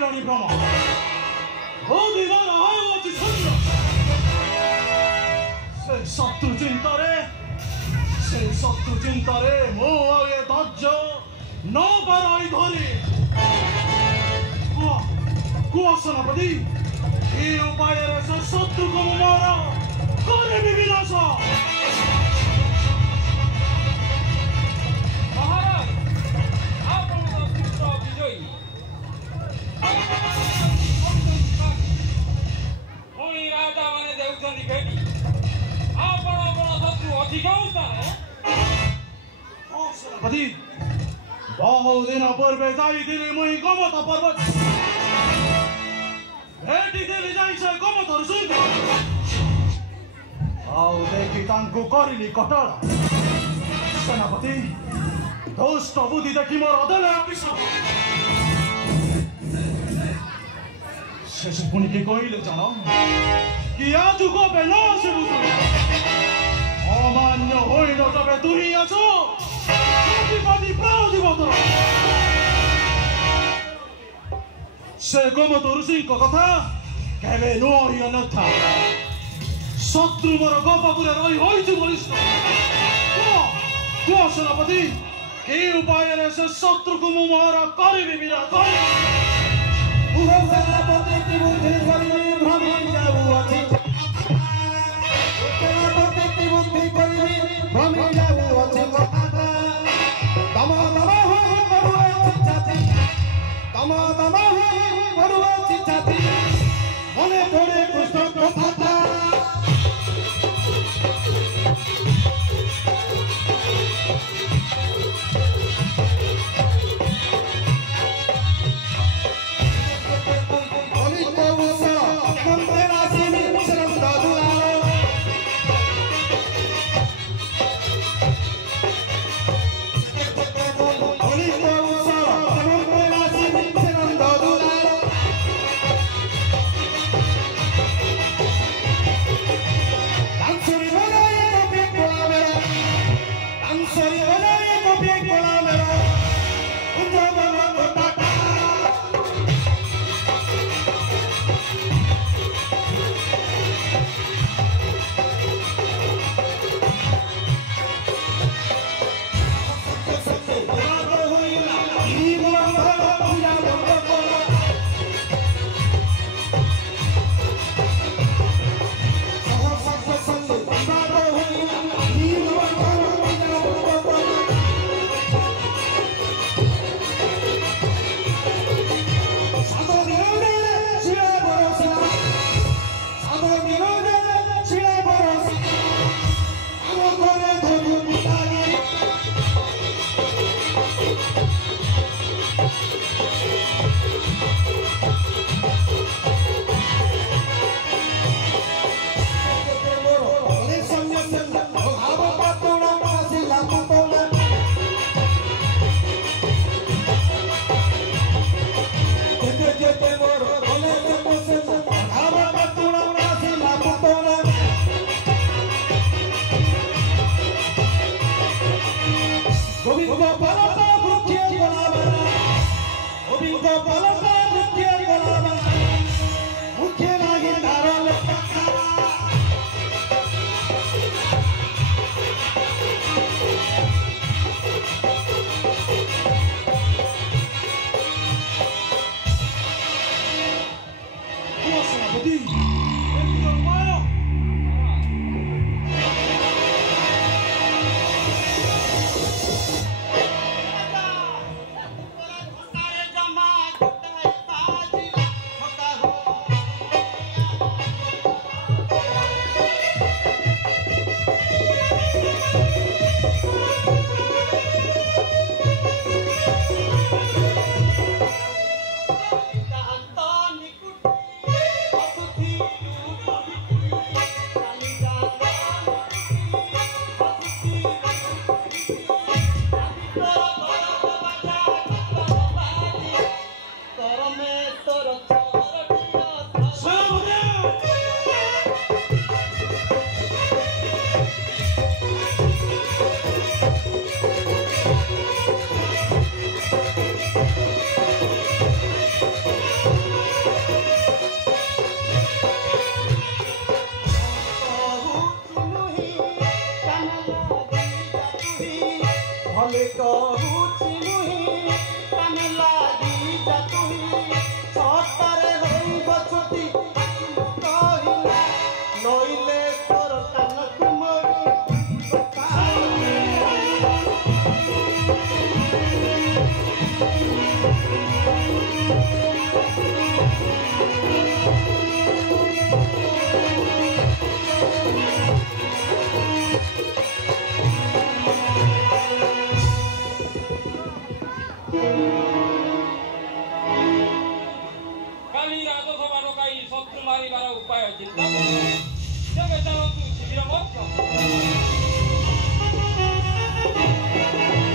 Lani Brahma. Odi Vara Hayachi Sandra. Se Sattu Chintare, Moaye Dajja, no Barai Dhari. Kua Sanapati, he upayare se Sattu Kumara, Kare Vivinasa. Maharaj, ଆପଣଙ୍କ ପୁତ୍ର ବିଜୟୀ ପୁଣି ରାଜାମାନେ ଦେଉଛନ୍ତି ଭେଟି ଆପଣ ଶତ୍ରୁ ଅଧିକ ଉତ୍ତାରେ ସେନାପତି ବହୁଦିନ ପୂର୍ବେ ଯାଇଥିଲି ମୁଇଁ ଗୋମତ ପର୍ବତ ଭେଟିଥିଲି ଯାଇ ସେ ଗୋମତରୁ ଶୁଣିଲି ଆଉ ଦେଖି ତାଙ୍କୁ କରିଲି କଟାଳ ସେନାପତି ଦୁଷ୍ଟ ବୁଦ୍ଧି ଦେଖି ମୋର ଅଦେଲେ ଅଭିଶାପ ଶେଷ ପୁଣି କି କହିଲେ ଜାଣ କି ଆଜୁ କବେ ନ ଆସିବୁ ଅମାନ୍ୟ ହୋଇନ ତବେ ତୁ ହିଁ ଅଛୁ ପ୍ରତିବାଦୀ ପ୍ରାଣୀ ମତ ସେ ଗୋମତ ଋଷିଙ୍କ କଥା କେବେ ନୁହଁ ହିଁ ନଥାଏ ଶତ୍ରୁ ମୋର ଗୋପପୁରେ ରହି ହୋଇଛି ବଳିଷ୍ଠ କୁହ ସେନାପତି କି ଉପାୟରେ ସେ ଶତ୍ରୁକୁ ମୁଁ ମୋହର କରିବି ବିନା କରିବି भले कहूची नुही कान लागी जातुही छतारे होइब छुटी कहिला नइले तोर कान तुमरी କାଲି ରାଜସଭା ଡକାଇ ଶତ୍ରୁ ମାରିବାର ଉପାୟ ଚିନ୍ତା କର ତେବେ ଚାଲନ୍ତୁ ଶିବିର ମଧ୍ୟ